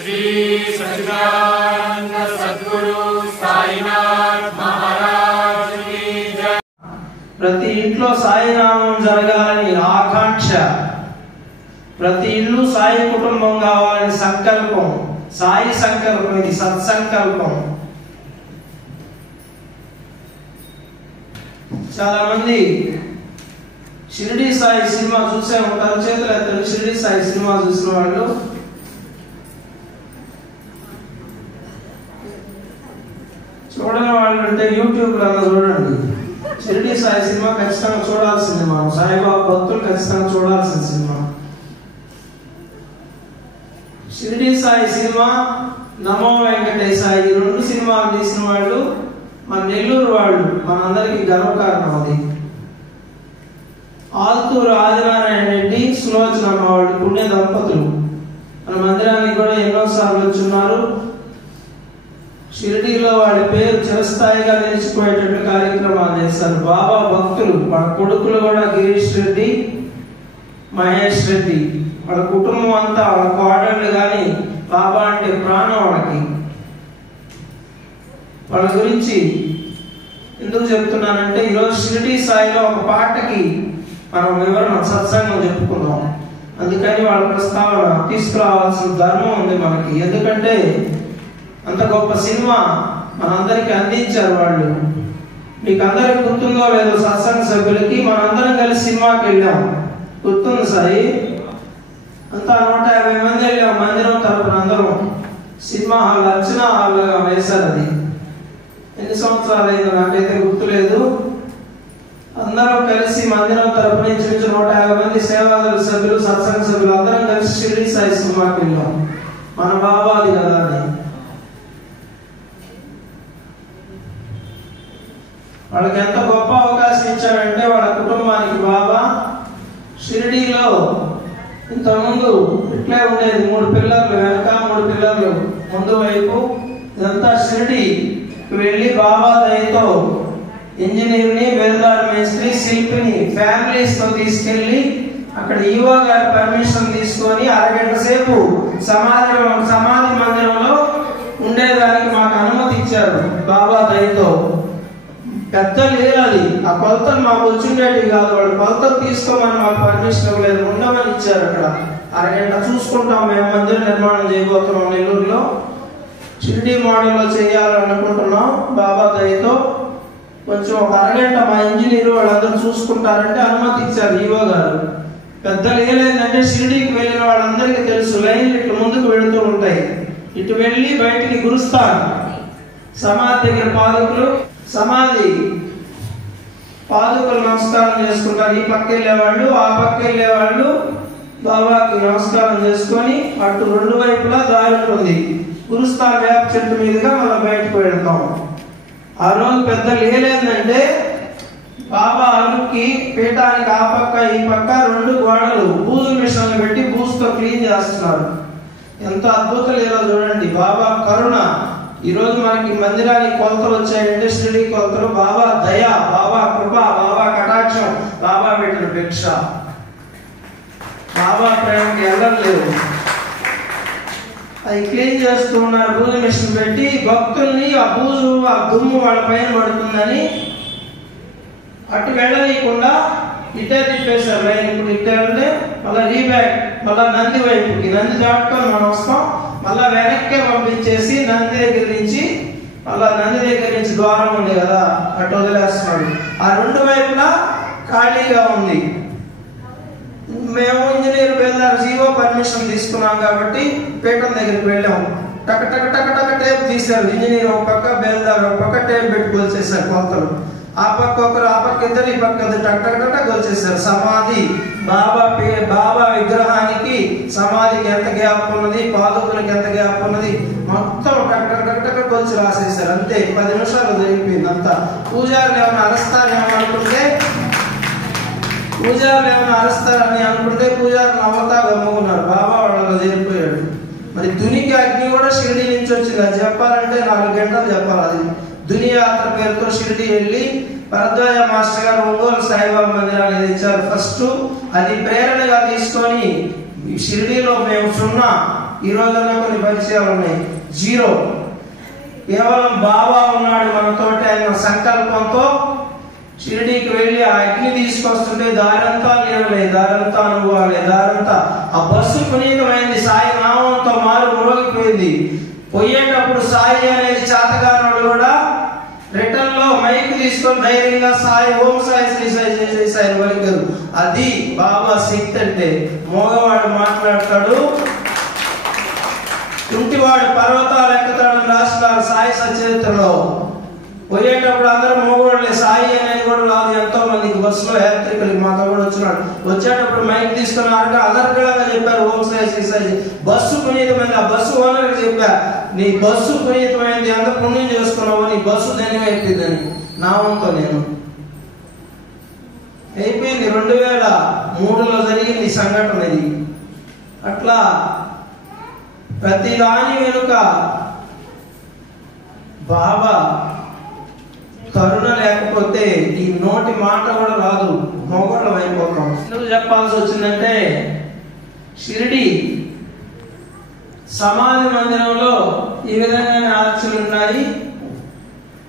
श्री सच्चिदानंद सद्गुरु साईनाथ महाराज की जय। ప్రతి ఇంట్లో సాయినామం జరగాలని ఆకాంక్ష, ప్రతి ఇల్లు సాయి కుటుంబం కావాలని సంకల్పం, సాయి సంకల్పం, ఇది సత్సంకల్పం. చాలా మంది షిరిడి సాయి సినిమా చూసే ఉంటారు. చేతులు ఎత్తండి షిరిడి సాయి సినిమా చూసిన వాళ్ళు. చూడని వాళ్ళు అంటే యూట్యూబ్ లో చూడండి. షిరిడి సాయి సినిమా ఖచ్చితంగా చూడాల్సింది, మనం సాయిబాబా భక్తులు ఖచ్చితంగా చూడాల్సిన సినిమా. షిరిడి సాయి సినిమా, నమో వెంకటేశాయ, ఈ రెండు సినిమాలు తీసిన వాళ్ళు మన నెల్లూరు వాళ్ళు, మనందరికి గర్వకారణం. అది ఆల్తూరు ఆదినారాయణ రెడ్డి, సులోచనమ్మ వాళ్ళు పుణ్య దంపతులు. మన మందిరానికి కూడా ఎన్నోసార్లు వచ్చున్నారు. షిరిడీలో వాళ్ళ పేరు చిరస్థాయిగా నిలిచిపోయేటట్టు కార్యక్రమాలు చేశారు. బాబా భక్తులు, వాళ్ళ కొడుకులు కూడా గిరీష్ రెడ్డి, మహేష్ రెడ్డి, వాళ్ళ కుటుంబం అంతా, వాళ్ళ కోడళ్ళు కానీ బాబా అంటే ప్రాణం వాళ్ళకి. వాళ్ళ గురించి ఎందుకు చెప్తున్నానంటే, ఈరోజు షిరిడి సాయిలో ఒక పాటకి మనం వివరణ సత్సంగం చెప్పుకుందాం. అందుకని వాళ్ళ ప్రస్తావన తీసుకురావాల్సిన ధర్మం ఉంది మనకి. ఎందుకంటే అంత గొప్ప సినిమా మనందరికి అందించారు వాళ్ళు. మీకు అందరికి గుర్తుందో లేదో, సత్సంగ సభ్యులకి మనందరం కలిసి సినిమాకి వెళ్ళాం. గుర్తుంది సాయి? అంతా 150 మంది వెళ్ళాం మందిరం తరపున. అందరం సినిమా హాల్, అర్చన హాల్ వేశారు. అది ఎన్ని సంవత్సరాలు అయిందో నాకైతే గుర్తులేదు. అందరం కలిసి మందిరం తరపు నుంచి 150 మంది సేవాదళ సభ్యులు, సత్సంగ సభ్యులు అందరం కలిసి షిరిడి సాయి సినిమాకి వెళ్ళాం. మన బాబాది కదా అని. వాళ్ళకి ఎంత గొప్ప అవకాశం ఇచ్చాడంటే, వాళ్ళ కుటుంబానికి బాబా షిరిడీలో ఇంతకుముందు ఇట్లే ఉండేది, 3 పిల్లర్లు వెనక, 3 పిల్లర్లు ముందు వైపు. ఇదంతా షిరిడి వెళ్ళి బాబా దయతో ఇంజనీర్ని, వెల్దార్ మేస్త్రి, శిల్పిని ఫ్యామిలీస్ తో తీసుకెళ్లి అక్కడ ఈవో గారి పర్మిషన్ తీసుకొని అరగంట సేపు సమాధి మందిరంలో ఉండేదానికి మాకు అనుమతి ఇచ్చారు బాబా దయతో. పెద్ద లేరది, ఆ కొలతలు మాకు వచ్చిండేవి కాదు. వాళ్ళు కొలతలు తీసుకోమని మాకు పర్మిషన్ ఇవ్వలేదు, ఉండమని ఇచ్చారు. అక్కడ అరగంట చూసుకుంటాం. మేము మందిరం నిర్మాణం చేయబోతున్నాం నెల్లూరులో. షిరిడి మోడల్లో చేయాలనుకుంటున్నాం బాబా దయతో. కొంచెం ఒక అరగంట మా ఇంజనీర్ వాళ్ళందరూ చూసుకుంటారంటే అనుమతి ఇచ్చారు ఈవో గారు. పెద్ద లేదంటే షిరిడీకి వెళ్ళిన వాళ్ళందరికీ తెలుసు, లైన్లు ఇటు ముందుకు వెళుతూ ఉంటాయి. ఇటు వెళ్ళి బయటికి గురుస్థాన్ సమాధి దగ్గర పాదుకలు నమస్కారం చేసుకుంటారు. ఈ పక్క వెళ్ళేవాళ్ళు, ఆ పక్క వెళ్ళేవాళ్ళు బాబాకి నమస్కారం చేసుకొని అటు 2 వైపులా దారి ఉంటుంది. గురుస్థాన్ వేప చెట్టు మీదుగా మనం బయటకు వెళ్తాం. ఆ రోజు పెద్ద లేదంటే బాబా అరుక్కి పీఠానికి ఆ పక్క ఈ పక్క 2 గోడలు బూజు మిషన్లు పెట్టి బూజుతో క్లీన్ చేస్తున్నారు. ఎంత అద్భుత లేదో చూడండి. బాబా కరుణ. ఈ రోజు మనకి మందిరానికి కొలతలు వచ్చాయంటే షిరిడి కొలతలు బాబా దయ, బాబా కృప, బాబా కటాక్షం, బాబా పెట్టిన భిక్ష. బాబా ప్రేమకి ఎల్లలేదు. అది క్లీన్ చేస్తూ ఉన్నారు బూజు మిషన్ పెట్టి. భక్తుల్ని ఆ బూజు, ఆ దుమ్ము వాళ్ళ పైన పడుతుందని అటు వెళ్ళనీయకుండా ఇటే తిప్పేశారు లైన్. ఇప్పుడు ఇటే ఉంటే మళ్ళీ రీబ్యాక్, మళ్ళా నంది వైపుకి, నంది దాటుకొని మనం వస్తాం. మళ్ళా వెనక్కే పంపించేసి నంది దగ్గర నుంచి ద్వారం ఉంది కదా, అటు వదిలేస్తున్నాడు. ఆ 2 వైపులా ఖాళీగా ఉంది. మేము ఇంజనీర్ బేల్దార్ జీవో పర్మిషన్ తీసుకున్నాం కాబట్టి పీఠం దగ్గరికి వెళ్ళాము. టక టక టక టక టేప్ తీశారు. ఇంజనీర్ ఒక పక్క, బేల్దార్ ఒక పక్క టేప్ పెట్టుకొని చేశారు కొలతలు. ఆ పక్క ఒకరు, ఆ పక్క ఇద్దరు, ఈ పక్క ఇద్దరు, టక్ టక్ టక్ వచ్చేసారు. సమాధి బాబా విగ్రహానికి సమాధికి ఎంత గ్యాప్ ఉన్నది, పాదుకులకి ఎంత గ్యాప్ ఉన్నది, మొత్తం టక్ టక్ టక్ టక్ వచ్చి రాసేసారు. అంతే, 10 నిమిషాలు జరిగిపోయింది అంతా. పూజారులు ఏమైనా అరుస్తారని అనుకుంటే పూజారులు నవ్వుతా గమ్ముకున్నారు. బాబా వాళ్ళలో చేరిపోయాడు. మరి దునికి అగ్ని కూడా షిరిడి నుంచి వచ్చింది. అది చెప్పాలంటే 4 గంటలు చెప్పాలి. అది దునియాత్ర పేరుతో షిరిడి వెళ్ళి భరద్వాజ మాస్టర్ గారు ఒంగోలు సాయిబాబా మందిరాన్ని తెచ్చారు ఫస్ట్. అది ప్రేరణగా తీసుకొని షిరిడీలో మేము 0 ఈ రోజున కొన్ని పరిచయాలు ఉన్నాయి, జీరో. కేవలం బాబా ఉన్నాడు మనతోటి ఆయన సంకల్పంతో షిరిడీకి వెళ్ళి ఆ అగ్ని తీసుకొస్తుంటే దారంతా నీడలే, దారంతా అనుభవాలే, దారంతా ఆ బస్సు పునీతమైంది, సాయి నామంతో మారు మోగిపోయింది. పోయేటప్పుడు సాయి అనేది చాతగానోడు కూడా రిటర్న్ లో మైక్ తీసుకొని ధైర్యంగా సాయి, ఓం సాయి, శ్రీ సాయి, జై జై సాయి పలికారు. అది బాబా శక్తి అంటే. మోగవాడు మాట్లాడతాడు, కుంటివాడు పర్వతాలు ఎక్కుతాడు రాష్ట్రాలు సాయి సచరిత్రలో. పోయేటప్పుడు అందరూ మోగోళ్ళే, సాయి అనేది కూడా రాదు ఎంతో మందికి బస్సులో యాత్రికులకి. మాతో కూడా వచ్చినాడు, వచ్చేటప్పుడు మైక్ తీసుకుని అదర్గళంగా చెప్పారు ఓం సాయి, శ్రీ సాయి. బస్సు పునీతమైంది. ఆ బస్సు ఓనర్కి చెప్పా, నీ బస్సు పునీతమైంది, ఎంత పుణ్యం చేసుకున్నావు, నీ బస్సు ధన్యం అయిపోయిందని. నామంతో నేను అయిపోయింది. 2003లో జరిగింది ఈ సంఘటన. ఇది అట్లా ప్రతి దాని వెనుక బాబా కరుణ లేకపోతే ఈ నోటి మాట కూడా రాదు, మొగోళ్ళం అయిపోతాం. ఎందుకు చెప్పాల్సి వచ్చిందంటే, షిరిడి సమాధి మందిరంలో ఈ విధంగా ఆర్చులు ఉన్నాయి.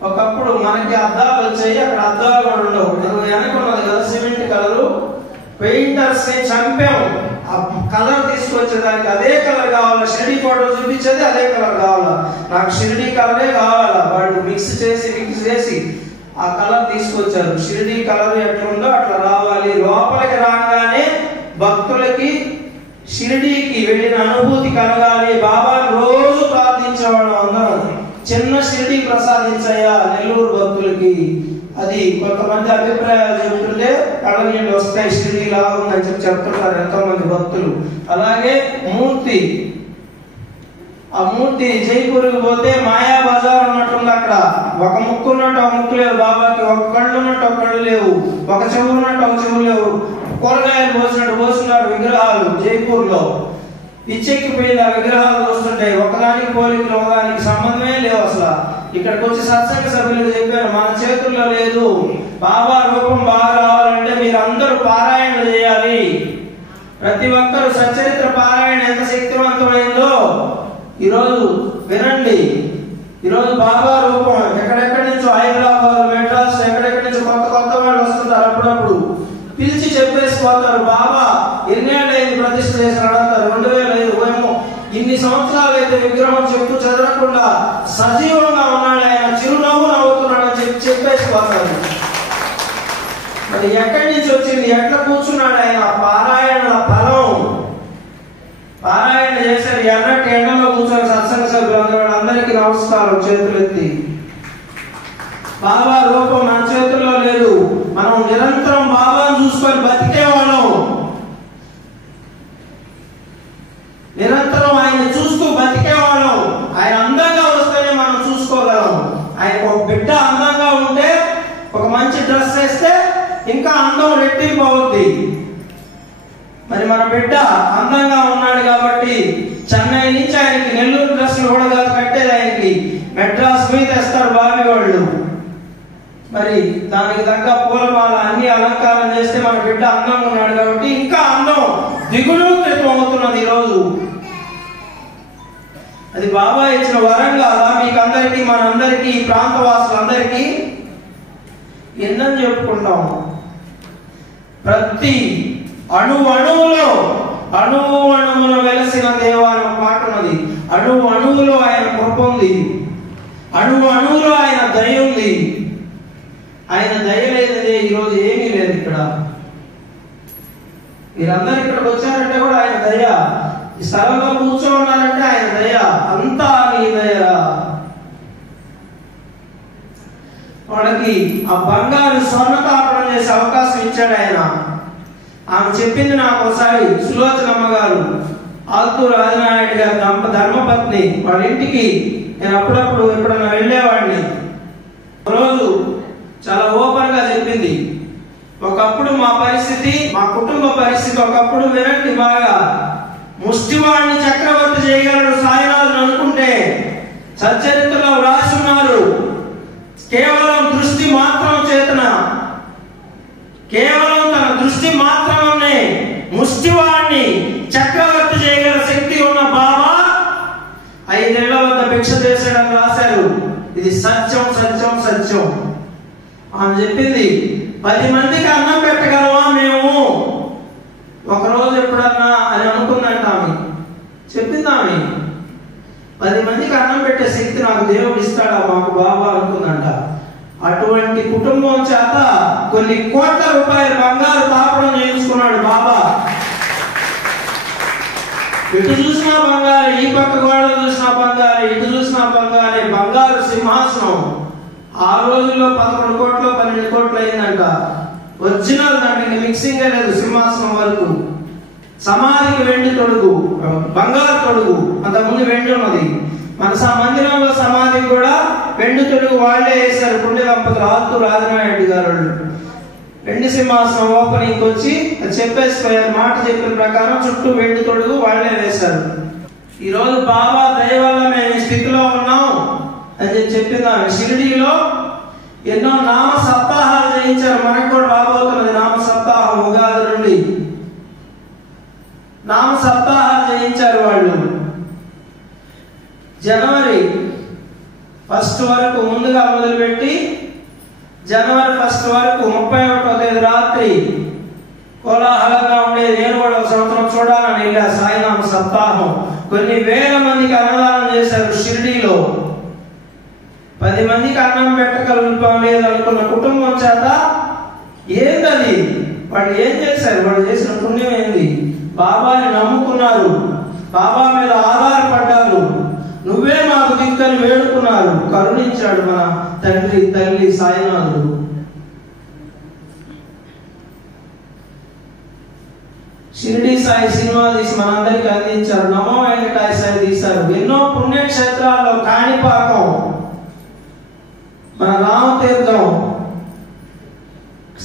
ఒకప్పుడు మనకి అద్దాలు వచ్చాయి, అక్కడ అద్దాలు కూడా ఉండవు. వెనకున్నది కదా సిమెంట్ కలరు, పెయింటర్స్ ని చంపాం. ఆ కలర్ తీసుకొచ్చేదానికి అదే కలర్ కావాలా, షిరిడి ఫోటో చూపించేది అదే కలర్ కావాలా, నాకు షిరిడి కలరే కావాలా. వాళ్ళు మిక్స్ చేసి ఆ కలర్ తీసుకొచ్చారు. షిరిడి కలర్ ఎట్లుందో అట్లా రావాలి. లోపలికి రాగానే భక్తులకి షిరిడీకి వెళ్ళిన అనుభూతి కలగాలి. బాబాను రోజు ప్రార్థించేవాడు అందరం. చిన్న షిరిడి ప్రసాదించయ్యా నెల్లూరు భక్తులకి. అది కొంతమంది అభిప్రాయాలు చెప్తుంటే కళ్ళ నీళ్ళు వస్తాయి, షిరిడి లాగుందని చెప్తుంటారు ఎంతో మంది భక్తులు. అలాగే మూర్తి, ఆ మూర్తి జైపూర్కి పోతే మాయా బజార్ ఉన్నట్టుంది. అక్కడ ఒక ముక్కు ఉన్నట్టు ఒక ముక్కు లేవు బాబాకి, ఒక కళ్ళు ఉన్నట్టు ఒక కళ్ళు లేవు, ఒక చెవు ఉన్నట్టు ఒక చెవు లేవు. కూరగాయలు పోసినట్టు పోస్తున్నారు విగ్రహాలు జైపూర్ లో. పిచ్చెక్కిపోయింది ఆ విగ్రహాలు చూస్తుంటాయి. ఒకదానికి పోలికలు ఒకదానికి సంబంధమే లేవు అసలు. ఇక్కడికి వచ్చి సత్సంగ సభ్యులకు చెప్పారు, మన చేతుల్లో లేదు. బాబా రూపం బాగా రావాలంటే మీరు అందరూ పారాయణ చేయాలి. ప్రతి ఒక్కరు సచ్చరిత్ర పారాయణ ఎంత శక్తివంతమైందో ఈరోజు వినండి. ఈరోజు బాబా రూపం ఎక్కడెక్కడి నుంచో, హైదరాబాద్, మెడ్రాస్, ఎక్కడెక్కడి నుంచో కొత్త వాళ్ళు వస్తుంటారు. అప్పుడప్పుడు పిలిచి చెప్పేసిపోతారు, బాబా ఎన్నేళ్ళైంది ప్రతిష్ఠ చేసిన అడుగుతారు. 2005. ఏమో ఇన్ని సంవత్సరాలు అయితే విగ్రహం చెట్టు చెదరకుండా సజీవంగా ఉన్నాడు, ఆయన చిరునవ్వు నవ్వుతున్నాడు అని చెప్పేసిపోతారు. మరి ఎక్కడి నుంచి వచ్చింది, ఎట్లా కూర్చున్నాడు ఆయన? పారాయణ ఫలం. పారాయణ చేశారు ఎన్నట్టు ఎండలో కూర్చొని సత్సంగ సభ్యులు అందరికీ నమస్కారం చేతులెత్తి. బాబా రూపం మన చేతుల్లో లేదు. మనం నిరంతరం బాబాను చూసుకొని బతికేవాళ్ళం. నిరంతరం ఆయన చూస్తూ బతికేవాళ్ళం. ఆయన అందంగా వస్తేనే మనం చూసుకోగలం. ఆయన ఒక బిడ్డ అందంగా ఉంటే, ఒక మంచి డ్రెస్ వేస్తే ఇంకా అందం రెట్టింపు అవుద్ది. మరి మన బిడ్డ అందంగా ఉన్నాడు కాబట్టి చెన్నై నుంచి ఆయనకి నెల్లూరు డ్రెస్సులు కూడా కట్టేది ఆయనకి. మెడ్రాస్ మీద తెస్తారు బాబీ వాళ్ళు. మరి దానికి తగ్గ పూలమాల అన్ని అలంకారం చేస్తే మన బిడ్డ అందంగా ఉన్నాడు కాబట్టి ఇంకా అందం దిగుణీకృతం అవుతున్నది ఈరోజు. అది బాబా ఇచ్చిన వరంగా మీకు అందరికీ, మనందరికీ, ఈ ప్రాంతవాసులందరికీ ఎన్నని చెప్పుకుంటాం. ప్రతి అణువున వెలసిన దేవా అని ఒక మాట ఉన్నది. అణువులో ఆయన కృప ఉంది, అణువులో ఆయన దయ ఉంది. ఆయన దయ లేదే ఈరోజు ఏమీ లేదు. ఇక్కడ మీరందరూ ఇక్కడికి వచ్చారంటే కూడా ఆయన దయ. ఈ స్థలంలో కూర్చోన్నారంటే ఆయన దయ. అంతా నీ దయ. వాళ్ళకి ఆ బంగారు స్వర్ణతాపనం చేసే అవకాశం ఇచ్చాడు ఆయన. ఆమె చెప్పింది నాకు ఒకసారి, సులోచనమ్మ గారు, ఆల్తూరు ఆదినాయుడు గారి ధర్మపత్ని. వాళ్ళ ఇంటికి నేను అప్పుడప్పుడు ఎప్పుడన్నా వెళ్ళేవాడిని. రోజు చాలా ఓపెన్ గా చెప్పింది, ఒకప్పుడు మా పరిస్థితి, మా కుటుంబ పరిస్థితి ఒకప్పుడు వినండి బాగా, ముష్టివాడిని చక్రవర్తి చేయగలడు సాయినాథుని అనుకుంటే సచ్చరిత్రలో రాసి ఉన్నారు. కేవలం దృష్టి మాత్రం చేతన, కేవలం తన దృష్టి మాత్రమే ముష్టివాడిని చక్రవర్తి చేయగల శక్తి ఉన్న బాబా 5 ఏళ్ల వద్ద భిక్ష చేశాడని రాశారు. ఇది సత్యం సత్యం సత్యం. ఆమె చెప్పింది 10 మందికి అన్నం పెట్టగలమా మేము ఒకరోజు ఎప్పుడన్నా అని అనుకుందంట. ఆమె చెప్పింది, ఆమె 10 మందికి అన్నం పెట్టే శక్తి నాకు దేవుడు ఇస్తాడా మాకు బాబా అనుకుందంట. అటువంటి కుటుంబం చేత కొన్ని కోట్ల రూపాయల బంగారు తాపడం చేయించుకున్నాడు బాబా. ఇటు చూసినా బంగారు, ఈ పక్క గోడ చూసినా బంగారు, ఇటు చూసినా బంగారే, బంగారు సింహాసనం. ఆ రోజుల్లో 11 కోట్లు 12 కోట్లు అయిందంట. ఒరిజినల్ దానికి మిక్సింగ్ లేదు. సింహాసనం వరకు సమాధికి వెండి తొడుగు, బంగారు తొడుగు, అంతకుముందు వెండి ఉన్నది. మన మందిరంలో సమాధికి కూడా వెండి తొడుగు వాళ్లే వేశారు. పుణ్య దంపతులు ఆత్తూరు ఆదినాయుడు గారు వెండి సింహాసనం ఓపెనింగ్ వచ్చి చెప్పేసిపోయారు. మాట చెప్పిన ప్రకారం చుట్టూ వెండి తొడుగు వాళ్లే వేశారు. ఈ రోజు బాబా దయ వల్ల మేము ఈ స్థితిలో ఉన్నాం అని చెప్పిందా. షిరిడీలో ఎన్నో నామ సప్తాహాలు చేయించారు. మనకు కూడా రాబోతున్నది నామ సప్తాహం. ఉగాది నుండి నామ సప్తాహాలు చేయించారు వాళ్ళు. జనవరి 1 వరకు ముందుగా మొదలుపెట్టి జనవరి 1 వరకు 31వ తేదీ రాత్రి కోలాహలంగా ఉండేది. నేను కూడా ఒక సంవత్సరం చూడాలని వెళ్ళా. సాయినామ సప్తాహం కొన్ని వేల మందికి అన్నదానం చేశారు షిరిడీలో. 10 మందికి అన్నం పెట్టగలుగుతాం లేదు అనుకున్న కుటుంబం చేత ఏంటది, వాళ్ళు ఏం చేశారు? వాళ్ళు చేసిన పుణ్యం ఏంది? బాబాని నమ్ముకున్నారు, బాబా మీద ఆధారపడ్డారు, నువ్వే మాకు దిక్కని వేడుకున్నారు. కరుణించాడు మన తండ్రి తల్లి సాయినాథుడు. షిరిడి సాయి సినిమా తీసి మనందరికి అందించారు. నమో వెంకటాయ సాయి తీశారు. ఎన్నో పుణ్యక్షేత్రాల్లో కాణిపాకం, మన రామతీర్థం,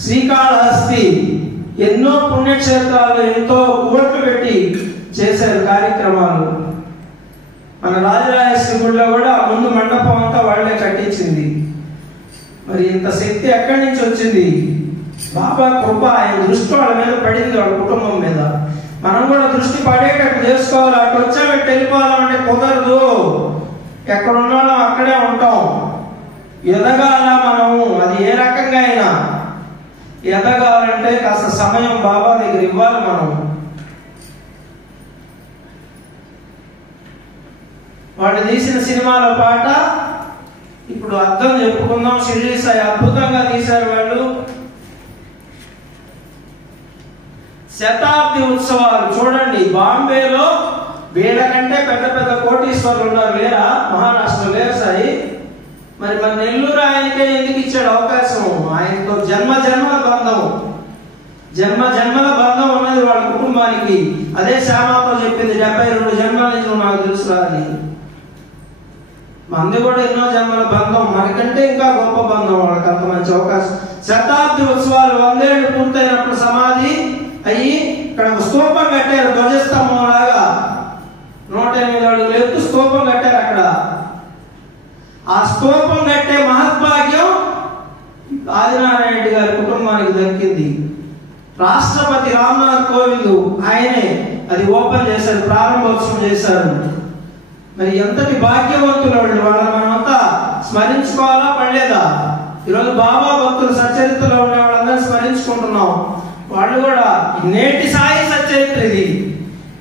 శ్రీకాళహస్తి, ఎన్నో పుణ్యక్షేత్రాల్లో ఎంతో కోట్లు పెట్టి చేశారు కార్యక్రమాలు. మన రాజరాజేశ్వరి గుడిలో కూడా ముందు మండపం అంతా వాళ్లే కట్టించింది. మరి ఇంత శక్తి ఎక్కడి నుంచి వచ్చింది? బాబా కృప, ఆయన దృష్టి వాళ్ళ మీద పడింది, వాళ్ళ కుటుంబం మీద. మనం కూడా దృష్టి పడేటట్టు చేసుకోవాలి. అటు వచ్చామెట్టు వెళ్ళిపోవాలంటే కుదరదు. ఎక్కడ ఉన్నాలో అక్కడే ఉంటాం. ఎదగాల మనము, అది ఏ రకంగా అయినా ఎదగాలంటే కాస్త సమయం బాబా దగ్గర ఇవ్వాలి మనం. వాళ్ళు తీసిన సినిమాలో పాట ఇప్పుడు అర్థం చెప్పుకుందాం. షిరిడి సాయి అద్భుతంగా తీశారు వాళ్ళు. శతాబ్ది ఉత్సవాలు చూడండి. బాంబేలో వీళ్ళకంటే పెద్ద పెద్ద కోటీశ్వరులు ఉన్నారు, లేరా? మహారాష్ట్ర లేరు సాయి. మరి మన నెల్లూరు ఆయనకే ఎందుకు ఇచ్చాడు అవకాశం? ఆయనతో జన్మ జన్మల బంధం, జన్మ జన్మల బంధం ఉన్నది వాళ్ళ కుటుంబానికి. అదే శ్యామాతో చెప్పింది, 72 జన్మల నుంచి నాకు తెలుసురా అని. మంది కూడా ఎన్నో జన్మల బంధం, మనకంటే ఇంకా గొప్ప బంధం వాళ్ళకి. అంత మంచి అవకాశం. శతాబ్ది ఉత్సవాలు 100 ఏళ్ళు పూర్తయినప్పుడు సమాధి అయ్యి ఇక్కడ స్తూపం కట్టారు. ధ్వజస్తంభం లాగా 108 అడుగులు ఎత్తు స్తూపం కట్టారు అక్కడ. ఆ స్తూపం కట్టే మహద్భాగ్యం ఆదినారాయణ గారి కుటుంబానికి దక్కింది. రాష్ట్రపతి రామ్నాథ్ కోవింద్ ఆయనే అది ఓపెన్ చేశారు, ప్రారంభోత్సవం చేశారు. మరి ఎంతటి భాగ్యవంతులు వాళ్ళు. వాళ్ళని మనమంతా స్మరించుకోవాలా పడలేదా? ఈరోజు బాబా భక్తులు సచరిత్రలో ఉండే వాళ్ళందరూ స్మరించుకుంటున్నాం. వాళ్ళు కూడా నేటి సాయి సచరిత్ర ఇది.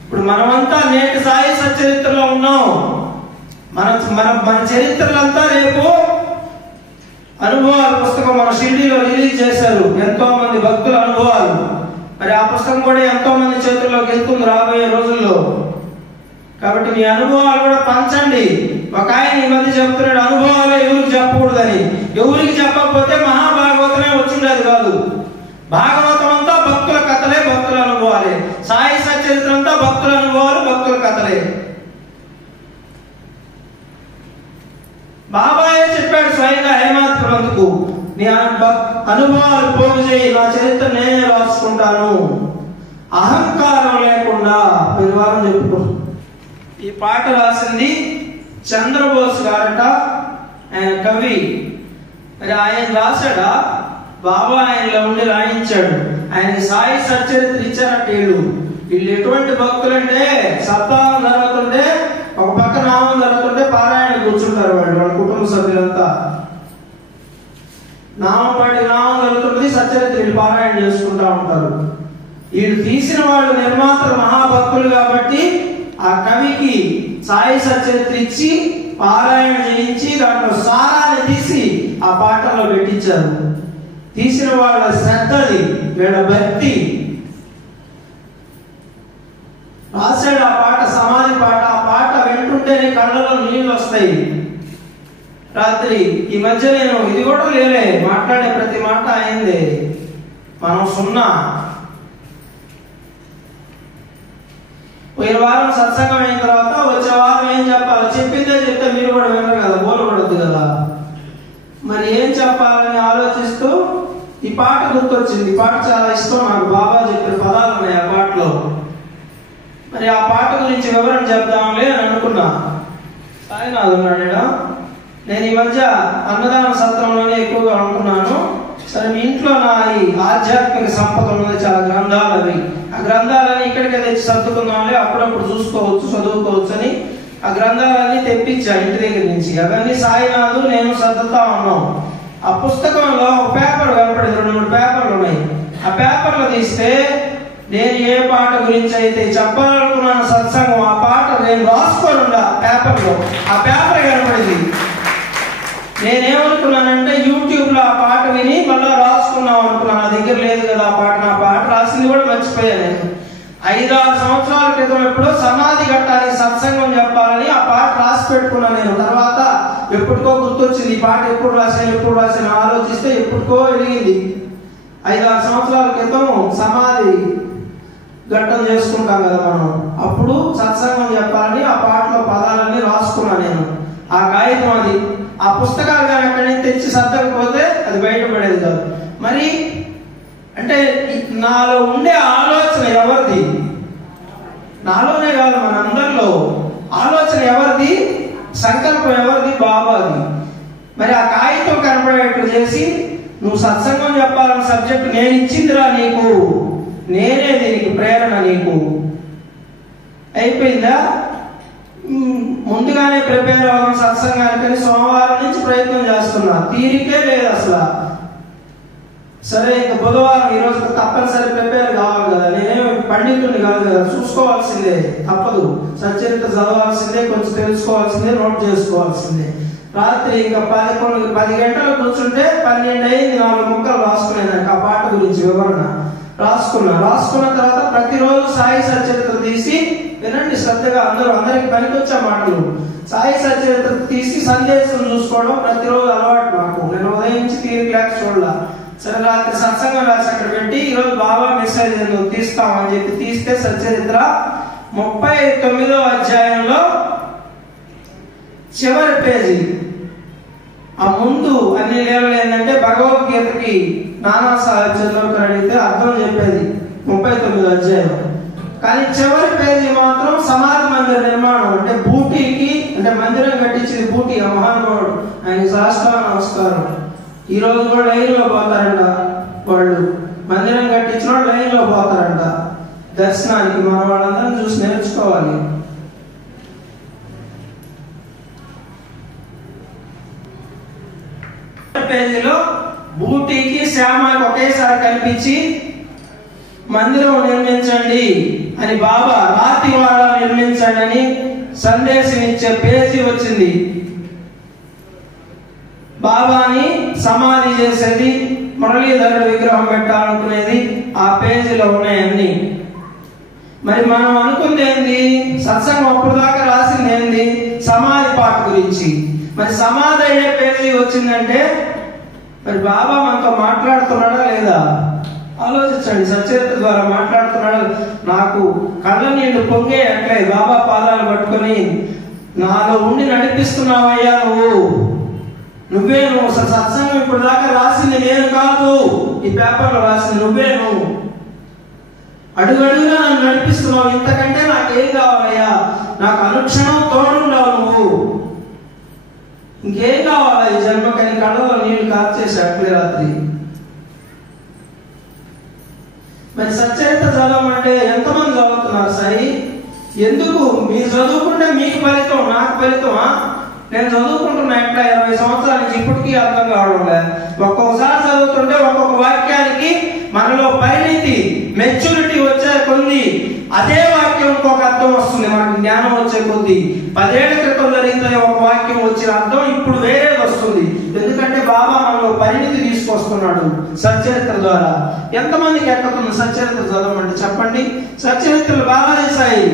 ఇప్పుడు మనమంతా నేటి సాయి సచరిత్రలో ఉన్నాం. మన చరిత్రలంతా రేపు అనుభవాల పుస్తకం మన షిరిడీలో రిలీజ్ చేశారు. ఎంతో మంది భక్తుల అనుభవాలు. మరి ఆ పుస్తకం కూడా ఎంతో మంది చేతుల్లోకి వెళ్తుంది రాబోయే రోజుల్లో. కాబట్టి మీ అనుభవాలు కూడా పంచండి. ఒక ఆయన ఈ మధ్య చెప్తున్నాడు, అనుభవాలు ఎవరికి చెప్పకూడదని. ఎవరికి చెప్పకపోతే మహాభాగవతమే వచ్చిండేది కాదు. భాగవతం అంతా భక్తుల కథలే, భక్తుల అనుభవాలే. సాయి సచరిత్ర అంతా భక్తుల అనుభవాలు, భక్తుల కథలే. బాబాయే చెప్పాడు స్వయంగా హేమాద్రిమంతుకు, నీ అనుభవాలు పోగు చేయి, నా చరిత్ర నేనే రాసుకుంటాను, అహంకారం లేకుండా. ప్రతివారం చెప్పుకో. ఈ పాట రాసింది చంద్రబోస్ గారట, ఆయన కవి. మరి ఆయన రాశాడా? బాబా ఆయనలో ఉండి రాయించాడు. ఆయన సాయి సచ్చరిత్ర ఇచ్చారట. వీళ్ళు ఎటువంటి భక్తులంటే సప్తాహం జరుగుతుంటే ఒక పక్క నామం జరుగుతుంది, తీసుకుంటా ఉంటారు. వీళ్ళు తీసిన వాళ్ళు నిర్మాతలు మహాభక్తులు కాబట్టి ఆ కవికి సాయి సచరిత్ర ఇచ్చి పారాయణ చేయించి దాంట్లో సారాన్ని తీసి ఆ పాటల్లో పెట్టించారు. తీసిన వాళ్ళ శ్రద్ధది, వీళ్ళ భక్తి. రాశాడు ఆ పాట, సమాధి పాట. ఆ పాట వింటుంటేనే కళ్ళలో నీళ్ళు వస్తాయి. రాత్రి ఈ మధ్య నేను ఇది కూడా లేలే, మాట్లాడే ప్రతి మాట అయింది. మనం సున్నా. పోయిన వారం సత్సంగం అయిన తర్వాత వచ్చే వారం ఏం చెప్పాలి? చెప్పిందే చెప్తే మీరు కూడా వినరు కదా, బోలపడద్దు కదా. మరి ఏం చెప్పాలని ఆలోచిస్తూ ఈ పాట గుర్తొచ్చింది. ఈ పాట చాలా ఇష్టం నాకు. బాబా చెప్పిన పదాలు ఉన్నాయి ఆ పాటలో. మరి ఆ పాట గురించి వివరణ చెప్దాంలే అని అనుకున్నా. సాయినాథ్ ఉన్నాడు. నేను ఈ మధ్య అన్నదాన సత్రంలోనే ఎక్కువగా ఉంటున్నాను. సరే, మీ ఇంట్లో నా ఈ ఆధ్యాత్మిక సంపద ఉన్నది, చాలా గ్రంథాలు. అవి ఆ గ్రంథాలని ఇక్కడికే తెచ్చి సర్దుకుందాంలే, అప్పుడప్పుడు చూసుకోవచ్చు, చదువుకోవచ్చు అని ఆ గ్రంథాలన్నీ తెప్పించా ఇంటి దగ్గర నుంచి. అవన్నీ సాయినాథు నేను సర్దుతా ఉన్నాం. ఆ పుస్తకంలో ఒక పేపర్ కనపడింది, 2-3 పేపర్లు ఉన్నాయి. ఆ పేపర్లు తీస్తే నేను ఏ పాట గురించి అయితే చెప్పాలనుకున్నాను సత్సంగం, ఆ పాట నేను రాసుకొని ఉండా పేపర్లో. ఆ పేపర్ కనపడింది. నేనేమనుకున్నానంటే యూట్యూబ్ లో ఆ పాట విని మళ్ళా రాసుకున్నాం అనుకున్నాను. నా దగ్గర లేదు కదా ఆ పాట. నా పాట రాసింది కూడా మర్చిపోయాను. నేను 5-6 సంవత్సరాల క్రితం ఎప్పుడో సమాధి ఘట్టానికి సత్సంగం చెప్పాలని ఆ పాట రాసి పెట్టుకున్నాను నేను. తర్వాత ఎప్పటికో గుర్తొచ్చింది, ఈ పాట ఎప్పుడు రాశాను ఆలోచిస్తే ఎప్పటికో వెలిగింది. 5-6 సంవత్సరాల క్రితం సమాధి ఘట్టం చేసుకుంటాం కదా మనం, అప్పుడు సత్సంగం చెప్పాలని ఆ పాటలో పదాలన్నీ రాసుకున్నాను నేను. ఆ కాగితం అది. ఆ పుస్తకాలు కానీ అక్కడి నుంచి తెచ్చి సర్దకపోతే అది బయటపడేది కాదు. మరి అంటే నాలో ఉండే ఆలోచన ఎవరిది? నాలోనే కాదు, మన అందరిలో ఆలోచన ఎవరిది? సంకల్పం ఎవరిది? బాబాది. మరి ఆ కాగితం కనపడేట్లు చేసి, నువ్వు సత్సంగం చెప్పాలన్న సబ్జెక్టు నేను ఇచ్చిందిరా నీకు, నేనే దీనికి ప్రేరణ నీకు. అయిపోయిందా? ముందుగానే ప్రిపేర్ అవ్వడం సత్సంగానికి సోమవారం నుంచి ప్రయత్నం చేస్తున్నా. తీరికే లేదు అసలు. సరే, ఇంకా బుధవారం ఈరోజు తప్పనిసరి ప్రిపేర్ కావాలి కదా. నేనేమి పండితుడిని కాదు కదా, చూసుకోవాల్సిందే, తప్పదు. సచరిత్ర చదవాల్సిందే, కొంచెం తెలుసుకోవాల్సిందే, నోట్ చేసుకోవాల్సిందే. రాత్రి ఇంకా 10 గంటలు కూర్చుంటే 12 అయింది. 4 ముక్కలు రాసుకునేదానికి ఆ పాట గురించి వివరణ రాసుకున్న తర్వాత ప్రతిరోజు సాయి సచరిత్ర తీసి వినండి శ్రద్ధగా. అందరికి పనికొచ్చే మాటలు. సాయి సచరిత్ర తీసి సందేశం చూసుకోవడం ప్రతిరోజు అలవాటు నాకు. నేను ఉదయం నుంచి తీరిక లేక చూడాల. సరే, రాత్రి సత్సంగం రాసి అక్కడ పెట్టి ఈరోజు బాబా మెసేజ్ ఎందుకు తీస్తామని చెప్పి తీస్తే సచరిత్ర 39వ అధ్యాయంలో చివరి పేజీ. ఆ ముందు అన్ని లేవలు ఏంటంటే భగవద్గీతకి నానా సాహెబ్ చంద్రకర్ అడిగితే అర్థం చెప్పేది 39వ అధ్యాయం. కానీ చివరి పేజీ మాత్రం సమాధి మందిర నిర్మాణం. అంటే బూటీకి, అంటే మందిరం కట్టించింది బూటీ, ఆ మహానుభావుడు. ఆయన శాస్త్రాల నమస్కారం. ఈ రోజు కూడా లైన్ లో పోతారంట వాళ్ళు. మందిరం కట్టించిన వాళ్ళు లైన్ లో పోతారంట దర్శనానికి. మన వాళ్ళందరం చూసి నేర్చుకోవాలి. పేజీలో బూటీకి శ్యామకి ఒకేసారి కనిపించి మందిరం నిర్మించండి అని, బాబా రాతి వాడ నిర్మించండి అని సందేశం ఇచ్చే పేజీ వచ్చింది. బాబాని సమాధి చేసేది, మురళీధరుడు విగ్రహం పెట్టాలనుకునేది ఆ పేజీలో ఉన్నాయన్నీ. మరి మనం అనుకుంది ఏంది? సత్సంగం అప్పుడు దాకా రాసింది ఏంది? సమాధి పాట గురించి. మరి సమాధి అయ్యే పేజీ వచ్చిందంటే మరి బాబా మనతో మాట్లాడుతున్నాడా లేదా ఆలోచించండి. సచరిత్ర ద్వారా మాట్లాడుతున్నాడు. నాకు కళ్ళ నీళ్లు పొంగే అట్లే బాబా పాదాలు పట్టుకొని, నాలో ఉండి నడిపిస్తున్నావయ్యా నువ్వే సత్సంగం ఇప్పుడు దాకా రాసింది నేను కాదు, ఈ పేపర్లో రాసింది నువ్వు. అడుగడుగునా నన్ను నడిపిస్తున్నావు. ఇంతకంటే నాకేం కావాలయ్యా? నాకు అనుక్షణం తోడుండావు నువ్వు. ఇంకేం కావాలా ఈ జన్మకని? కళ్ళలో నీళ్లు కార్చేసి అట్లే రాత్రి. మరి సచరిత్ర చదవమంటే ఎంతమంది చదువుతున్నారు సాయి? ఎందుకు? మీరు చదువుకుంటే మీకు ఫలితం, నాకు ఫలితమా? నేను చదువుకుంటున్నా ఎట్లా 20 సంవత్సరాల నుంచి ఇప్పటికీ అర్థం కావడం లేదు. ఒక్కొక్కసారి చదువుతుంటే ఒక్కొక్క వాక్యానికి మనలో పరిణితి మెచ్యూరిటీ వచ్చే కొద్ది అదే వాక్యం ఇంకొక అర్థం వస్తుంది. మనకు జ్ఞానం వచ్చే కొద్ది 10 ఏళ్ల క్రితం జరిగిన ఒక వాక్యం వచ్చిన అర్థం ఇప్పుడు వేరేది వస్తుంది. ఎందుకంటే బాబా మనలో పరిణితి తీసుకొస్తున్నాడు సచ్చరిత్ర ద్వారా. ఎంతమందికి ఎక్కడుతుంది సచ్చరిత్ర చదవమంటే చెప్పండి. సచ్చరిత్రలు బాగా చేశాయి.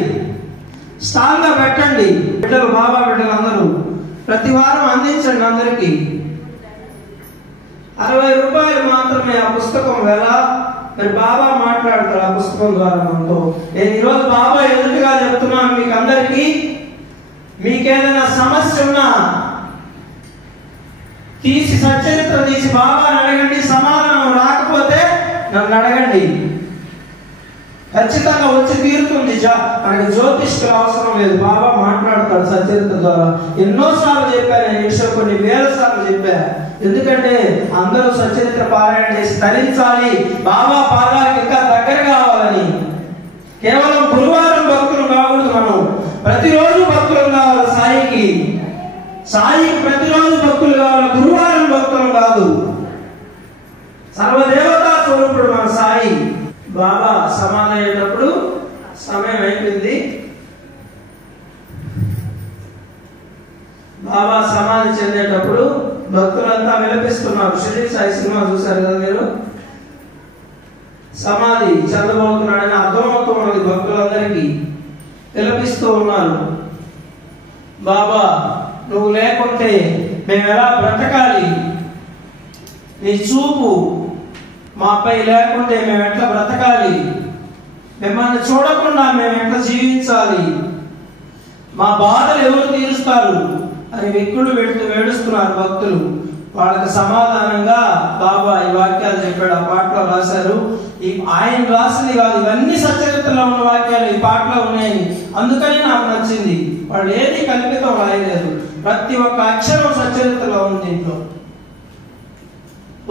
స్టాల్ గా పెట్టండి. బిడ్డలు, బాబా బిడ్డలు అందరూ ప్రతి వారం అందించండి. అందరికీ 60 రూపాయలు మాత్రమే ఆ పుస్తకం వెల. మరి బాబా మాట్లాడతారు ఆ పుస్తకం ద్వారా మనతో. నేను ఈరోజు బాబా ఎదురుగా చెప్తున్నాను మీకు అందరికీ. మీకేదైనా సమస్య ఉన్నా తీసి సచ్చరిత్ర తీసి బాబాని అడగండి. సమాధానం రాకపోతే నన్ను అడగండి, ఖచ్చితంగా వచ్చి తీరుతుంది. మనకి జ్యోతిష్కులు అవసరం లేదు. బాబా మాట్లాడతాడు సచ్చరిత్ర ద్వారా. ఎన్నోసార్లు చెప్పాను నేను విషయం, కొన్ని వేల సార్లు చెప్పాను. ఎందుకంటే అందరూ సచ్చరిత్ర పారాయణ చేసి తరించాలి, బాబా పాదాలకు ఇంకా దగ్గర కావాలని. కేవలం గురువారం భక్తులు కాకూడదు, మనం ప్రతిరోజు భక్తులు కావాలి. సాయికి ప్రతిరోజు భక్తులు కావాలి, గురువారం భక్తులు కాదు. సర్వదేవతా స్వరూపుడు మన సాయి. బాబా సమాధి అయ్యేటప్పుడు సమయం అయిపోయింది. బాబా సమాధి చెందేటప్పుడు భక్తులంతా విలపిస్తున్నారు. షిరిడి సాయి సినిమా చూశారు కదా మీరు. సమాధి చెందబోతున్నాడని అర్థమవుతూ ఉన్నది. భక్తులందరికీ విలపిస్తూ ఉన్నారు. బాబా, నువ్వు లేకుంటే మేము ఎలా బ్రతకాలి? నీ చూపు మాపై లేకుంటే మేము ఎట్లా బ్రతకాలి? మిమ్మల్ని చూడకుండా మేము ఎట్లా జీవించాలి? మా బాధలు ఎవరు తీరుస్తారు అని వెక్కుడు వేడుస్తున్నారు భక్తులు. వాళ్ళకి సమాధానంగా బాబా ఈ వాక్యాలు చెప్పాడు. ఆ పాటలో రాశారు. ఆయన రాసింది కాదు, ఇవన్నీ సచ్చరిత్రలో ఉన్న వాక్యాలు ఈ పాటలో ఉన్నాయని. అందుకని నాకు నచ్చింది. వాళ్ళు ఏది కల్పితం రాయలేదు. ప్రతి ఒక్క అక్షరం సచ్చరిత్రలో ఉంది దీంట్లో.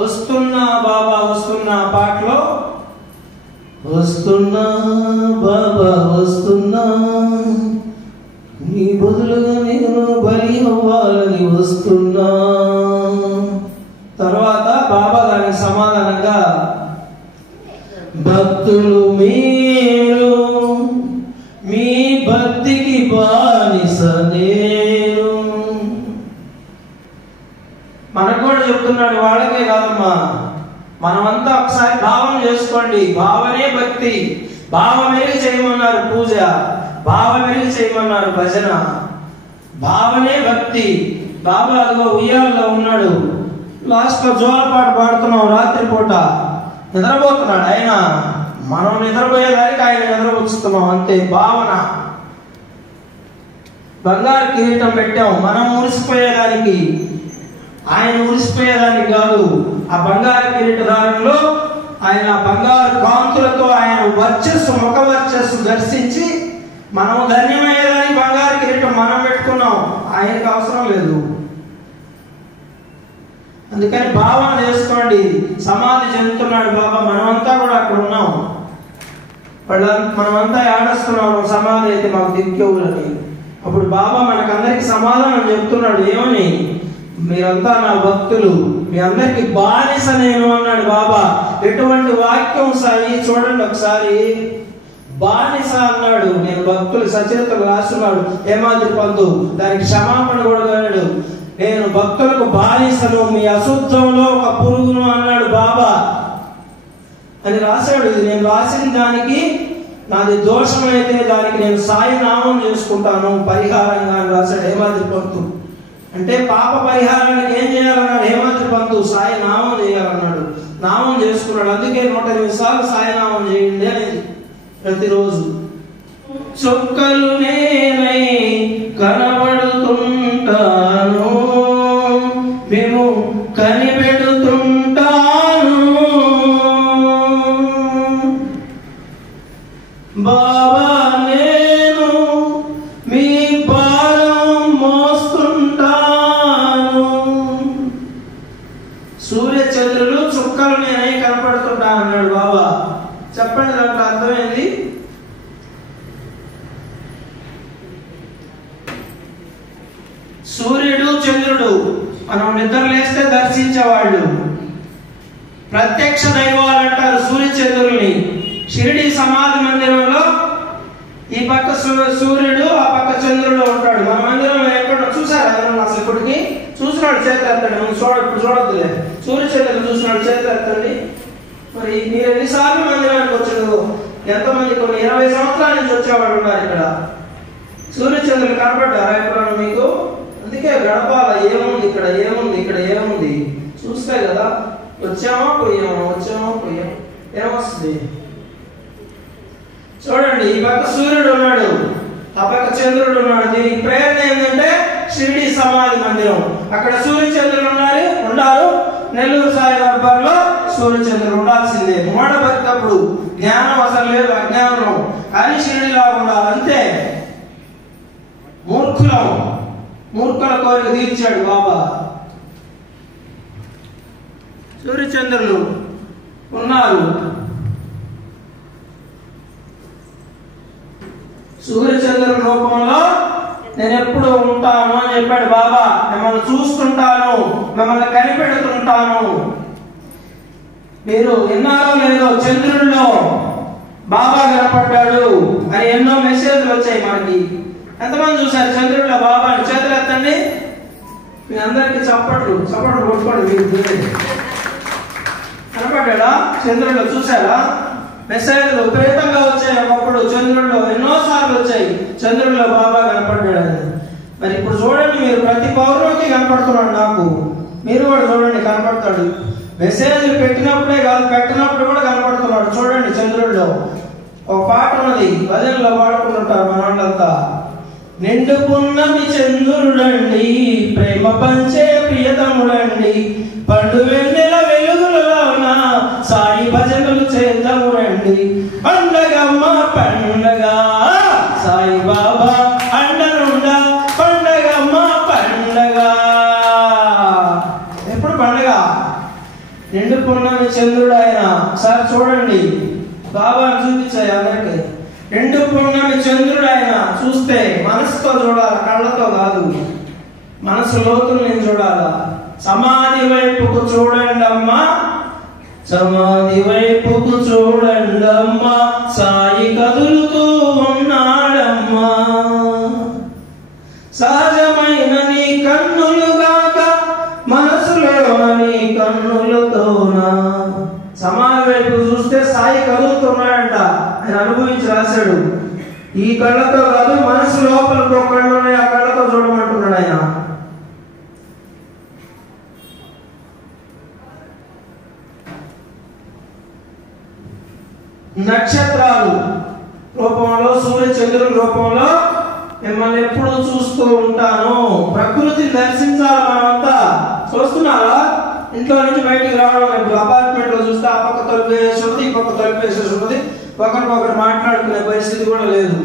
వస్తున్నా బాబా వస్తున్నా పాటలో వస్తున్నా బాబా వస్తున్నా, నీ బదులుగా నేను బలి అవ్వాలని వస్తున్నా. తర్వాత బాబా దానికి సమాధానంగా, భక్తులు మీరు, మీ భక్తికి బానిస నేను. మనకు కూడా చెప్తున్నాడు, వాళ్ళకే కాదమ్మా, మనమంతా ఒకసారి భావం చేసుకోండి. భావనే భక్తి. భావమేవి చేయమన్నారు పూజ, భావమేవి చేయమన్నారు భజన, భావనే భక్తి. బాబా అదిగో ఉయ్యాల్లో ఉన్నాడు. లాస్ట్ లో జోలపాట పాడుతున్నాం. రాత్రిపూట నిద్రపోతున్నాడు ఆయన. మనం నిద్రపోయేదానికి ఆయన నిద్రపుచ్చుతున్నాం అంతే. భావన. బంగారు కిరీటం పెట్టాం మనం మురిసిపోయేదానికి, ఆయన మురిసిపోయేదానికి కాదు. ఆ బంగారు కిరీట దారంలో ఆయన బంగారు కాంతులతో ఆయన వర్చస్సు, ముఖ వర్చస్సు దర్శించి మనం ధన్యమయ్యేదానికి బంగారు కిరీటం మనం పెట్టుకున్నాం. ఆయనకు అవసరం లేదు. అందుకని భావన చేసుకోండి. సమాధి చెందుతున్నాడు బాబా, మనమంతా కూడా అక్కడ ఉన్నాం. మనమంతా ఏడుస్తున్నాం సమాధి అయితే మాకు దిక్కెవులని. అప్పుడు బాబా మనకందరికి సమాధానం చెప్తున్నాడు. ఏమని? మీరంతా నా భక్తులు, మీ అందరికి బానిస నేను అన్నాడు బాబా. ఎటువంటి వాక్యం సాయి చూడండి ఒకసారి. బానిస అన్నాడు. నేను భక్తులు సచరిత్రలు రాస్తున్నాడు హేమాద్రి పంతు. దానికి క్షమాపణ కూడా అన్నాడు. నేను భక్తులకు బానిసను, మీ అశుద్ధంలో ఒక పురుగును అన్నాడు బాబా అని రాశాడు. ఇది నేను రాసిన దానికి నాది దోషమైతే దానికి నేను సాయి నామం చేసుకుంటాను పరిహారంగా అని రాశాడు హేమాద్రి పంతు. అంటే పాప పరిహారానికి ఏం చేయాలన్నాడు హేమాద్రి పంతు? సాయి నామం చేయాలన్నాడు. నామం చేసుకున్నాడు. అందుకే 108 సార్లు సాయి నామం చేయండి అనేది ప్రతిరోజు. చుక్కలు నేనై కనబడుతుంటాను, మేము కనిపెడుతుంటాను, బాబా నేను మీ భారం మోస్తుంటాను. సూర్య చంద్రులు చుక్కలు నేనై కనపడుతుంటాను అన్నాడు బాబా. చెప్పండి దాంట్లో అర్థమైంది? సూర్యుడు చంద్రుడు మనం నిద్ర లేస్తే దర్శించేవాళ్ళు. ప్రత్యక్ష దైవాలు అంటారు సూర్యచంద్రుల్ని. షిరిడి సమాధి మందిరంలో ఈ పక్క సూర్యుడు, ఆ పక్క చంద్రుడు ఉంటాడు. మన మందిరంలో ఎక్కడ చూసారా అసలు ఇప్పటికి? చూసినాడు చేతులు ఎత్తాడు. ఇప్పుడు చూడొద్దులే. సూర్యచంద్రుడు చూసినాడు చేతులు ఎత్తండి. మరి మీరు ఎన్నిసార్లు మందిరానికి వచ్చాడు? ఎంతమంది? కొన్ని 20 సంవత్సరాల నుంచి వచ్చేవాడు ఉన్నారు ఇక్కడ. సూర్యచంద్రులు కనపడ్డారా ఎప్పుడన్నా మీకు? అందుకే గడపాల. ఏముంది ఇక్కడ, ఏముంది ఇక్కడ, ఏముంది చూస్తే కదా. వచ్చామా పోయామా, వచ్చామా పోయామా, ఏమొస్తుంది? చూడండి, ఈ పక్క సూర్యుడు ఉన్నాడు, ఆ పక్క చంద్రుడు ఉన్నాడు. దీనికి ప్రేరణ ఏంటంటే షిరిడి సమాధి మందిరం. అక్కడ సూర్యచంద్రులు ఉండారు. నెల్లూరు సాయి దర్బార్లో సూర్యచంద్రులు ఉండాల్సిందే. మూఢభక్తప్పుడు జ్ఞానం అసలు లేదు, అజ్ఞానం. కానీ షిరిడిలా ఉండాలి అంతే. మూర్ఖుల కోరిక తీర్చాడు బాబా. సూర్యచంద్రులు ఉన్నారు. సూర్యచంద్రుల రూపంలో నేను ఎప్పుడు ఉంటాను అని చెప్పాడు బాబా. మిమ్మల్ని చూస్తుంటాను, మిమ్మల్ని కనిపెడుతుంటాను. మీరు విన్నారో లేదో, చంద్రుల్లో బాబా కనపడ్డాడు అని ఎన్నో మెసేజ్లు వచ్చాయి మనకి. ఎంతమంది చూసారు చంద్రుల్లో బాబాని? చేతులు ఎత్తండి. మీ అందరికి చప్పట్లు కొట్టుకోండి. మీరు కనపడ్డా? చంద్రుల్లో చూసారా? మెసేజ్లు విపరీతంగా వచ్చాయి. ఒకప్పుడు చంద్రుల్లో ఎన్నోసార్లు వచ్చాయి, చంద్రుల్లో బాబా కనపడ్డాడు. మరి ఇప్పుడు చూడండి, మీరు ప్రతి పౌర్ణమికి కనపడుతున్నాడు నాకు. మీరు కూడా చూడండి, కనపడతాడు. మెసేజ్లు పెట్టినప్పుడే కాదు, పెట్టినప్పుడు కూడా కనపడుతున్నాడు. చూడండి చంద్రుల్లో. ఒక పాట ఉన్నది, భజనలో పాడుకుంటుంటారు మన వాళ్ళంతా. నిండు పున్నమి చంద్రుడండి, ప్రేమ పంచే ప్రియతముడండి, పండు వెన్నెల వెలుగులలోన సాయి భజనలు చేద్దామురండి. పండగమ్మ పండగ సాయి బాబా అండనుండ, పండగమ్మ పండగ. ఎప్పుడు పండగ? నిండు పున్నమి చంద్రుడు ఆయన. ఒకసారి చూడండి, బాబాను చూపించాయి అందరికి. నిండు పున్నమి చంద్రుడు ఆయన. చూస్తే మనసుతో చూడాలి, కళ్ళతో కాదు. మనసు లోతులు నేను చూడాలా. సమాధి వైపుకు చూడండమ్మా, సమాధి వైపుకు చూడండమ్మా, సాయి కదులుతూ ఉన్నాడమ్మా. సహజమైన నీ కన్నులుగాక మనసులో నీ కన్నులతోనా. సమాధి వైపు చూస్తే సాయి కదులుతున్నాడంట. ఆయన అనుభవించి రాశాడు. ఈ కళ్ళతో కాదు, మనసు లోపలికి ఒక కళ్ళు ఉన్నాయి, ఆ కళ్ళతో చూడమంటున్నాడు ఆయన. నక్షత్రాలు రూపంలో, సూర్య చంద్రుల రూపంలో మిమ్మల్ని ఎప్పుడు చూస్తూ ఉంటాను. ప్రకృతి దర్శించాలి. మనమంతా చూస్తున్నారా? ఇంట్లో నుంచి బయటికి రావడం. ఇప్పుడు అపార్ట్మెంట్ లో చూస్తే ఆ పక్క తలుపు వేసేసి ఉంటుంది, ఈ పక్క తలుపు వేసేసి ఉంటుంది. ఒకరికొకరు మాట్లాడుకునే పరిస్థితి కూడా లేదు.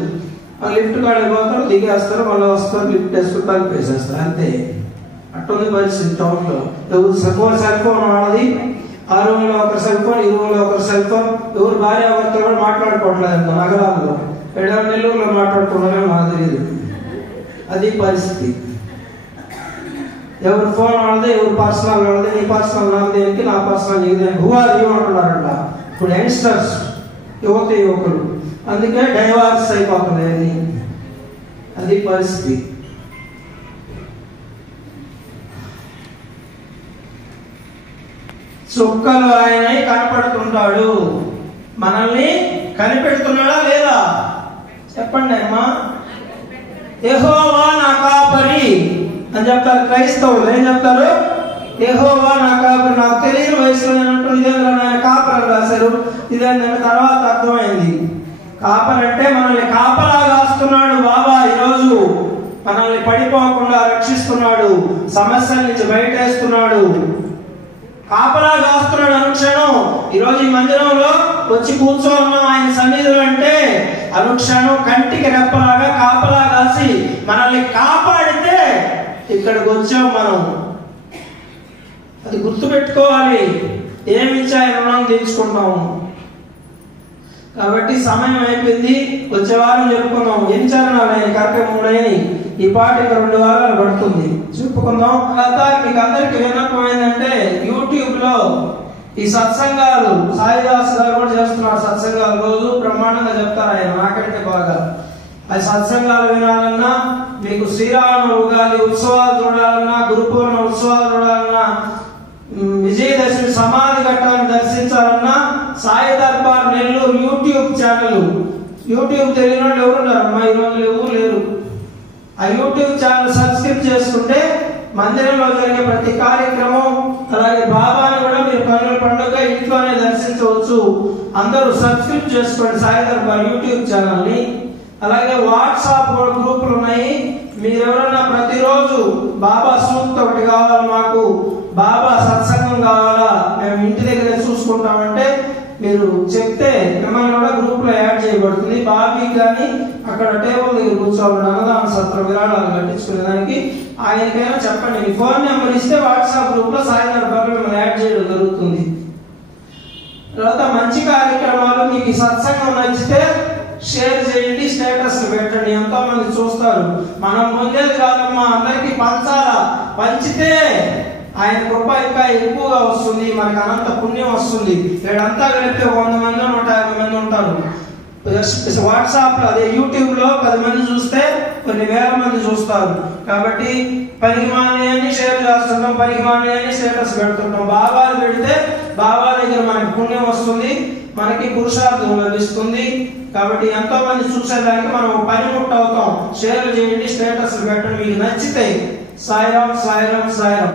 లిఫ్ట్ కాడికి పోతారు, దిగేస్తారు, మళ్ళీ వస్తారు, లిఫ్ట్ వేస్తారు, తలుపు వేసేస్తారు. అంతే. అట్టుంది పరిస్థితి టౌన్ లో. ఎవరు సెల్ ఫోన్ వాడది, ఆ రూమ్ లో ఒకరు సెల్ ఫోన్, ఈ రూమ్ లో ఒకరు సెల్ ఫోన్. ఎవరు భార్యాభర్తలు కూడా మాట్లాడుకోవట్లేదు నగరాల్లో. నెల్లూరులో మాట్లాడుకున్నారో నాకు తెలియదు. అది పరిస్థితి. ఎవరు ఫోన్ వాడదే, ఎవరు పర్సనల్ వాడదే. నీ పర్సనల్ నాకు దేనికి, నా పర్సనల్ నీకు దేనికి. హూ ఆర్ యూ అంటున్నారంట ఇప్పుడు యంగ్స్టర్స్, యువకులు. అందుకే డైవర్స్ అయిపోతుంది. అది పరిస్థితి. చుక్కలు ఆయన కనపడుతుంటాడు. మనల్ని కనిపెడుతున్నాడా లేదా? చెప్పండి అమ్మా. యెహోవా నా కాపరి అని చెప్తారు క్రైస్తవులు. ఏం చెప్తారు? యెహోవా నా కాపరి. నాకు తెలియని వయసులో ఇదేంద్ర కాపరి రాశారు. ఇదేంటంటే తర్వాత అర్థమైంది. కాపరి అంటే మనల్ని కాపలా కాస్తున్నాడు బాబా. ఈరోజు మనల్ని పడిపోకుండా రక్షిస్తున్నాడు, సమస్యల నుంచి బయటేస్తున్నాడు, కాపలా కాస్తున్నాడు అనుక్షణం. ఈరోజు ఈ మందిరంలో వచ్చి కూర్చోన్నాం ఆయన సన్నిధిలో అంటే అనుక్షణం కంటికి రెప్పలాగా కాపలా కాసి మనల్ని కాపాడితే ఇక్కడికి వచ్చాం మనం. అది గుర్తుపెట్టుకోవాలి. ఏమిచ్చి ఆయన రుణం తీర్చుకుంటాము. కాబట్టి సమయం అయిపోయింది. వచ్చే వారం చెప్పుకుందాం. ఎన్ని చరణాలు ఆయన? కరెక్ట్ 3 అయినాయి. ఈ పాట ఇంకా 2 వారాలు పడుతుంది, చెప్పుకుందాం. తర్వాత మీకు అందరికి విన్నపం ఏంటంటే యూట్యూబ్ లో ఈ సత్సంగాలు సాయిదాస్ గారు కూడా చేస్తున్నారు. సత్సంగాలు రోజు బ్రహ్మాండంగా చెప్తారు ఆయన, నాకంటే బాగా. అది సత్సంగాలు వినాలన్నా, మీకు శ్రీరామ ఉగాది ఉత్సవాలు చూడాలన్నా, గురు పౌర్ణమి ఉత్సవాలు చూడాలన్నా, విజయదశమి సమాధి ఘట్టాన్ని దర్శించాలన్నా, Sai Darbar Nellore YouTube channel, YouTube తెలియని వాళ్ళు ఎవరున్నారమ్మా ఈ రోజులు? ఎవరు లేరు. ఆ యూట్యూబ్ ఛానల్ సబ్స్క్రైబ్ చేసుకుంటే మందిరంలో జరిగే ప్రతి కార్యక్రమం, అలాగే బాబాని కూడా మీరు కన్నుల పండుగ ఇంట్లోనే దర్శించవచ్చు. అందరూ సబ్స్క్రైబ్ చేసుకోండి సాయి దర్బార్ యూట్యూబ్ ఛానల్ ని. అలాగే వాట్సాప్ గ్రూపులు ఉన్నాయి. మీరు ఎవరన్నా ప్రతిరోజు బాబా సూక్తి ఒకటి కావాలి, మాకు బాబా సత్సంగం కావాలా, మేము ఇంటి దగ్గర చూసుకుంటామంటే మీరు చెప్తే మిమ్మల్ని కూడా గ్రూప్ లో యాడ్ చేయబడుతుంది. బాబీ కానీ అక్కడ టేబుల్ దగ్గర కూర్చోవాలి, అన్నదాన సత్ర విరాళాలు కట్టించుకునే దానికి ఆయనకైనా చెప్పండి. మీ ఫోన్ నెంబర్ ఇస్తే వాట్సాప్ గ్రూప్ లో సాయి దర్బార్ మిమ్మల్ని యాడ్ చేయడం జరుగుతుంది. తర్వాత మంచి కార్యక్రమాలు మీకు సత్సంగం నచ్చితే షేర్ చేయండి, స్టేటస్ పెట్టండి, ఎంతో మంది చూస్తారు. మనం పొందేది కాదమ్మా, అందరికి పంచాలా. పంచితే ఆయన కృప ఇంకా ఎక్కువగా వస్తుంది, మనకు అనంత పుణ్యం వస్తుంది. వీడంతా కలిపితే 100 మంది 150 మంది ఉంటారు. వాట్సాప్ లో, అదే యూట్యూబ్ లో 10 మంది చూస్తే కొన్ని వేల మంది చూస్తారు. కాబట్టి పనికి మాని షేర్ చేస్తుంటాం, పనికి మాని స్టేటస్ పెడుతుంటాం. బాబాలు పెడితే బాబా దగ్గర మనకి పుణ్యం వస్తుంది, మనకి పురుషార్థం లభిస్తుంది. కాబట్టి ఎంతో మంది చూసేదానికి మనం పనిముట్టు అవుతాం. షేర్ చేయండి, స్టేటస్ పెట్టండి, మీకు నచ్చితే. సాయిరాం సాయిరాం సాయిరాం.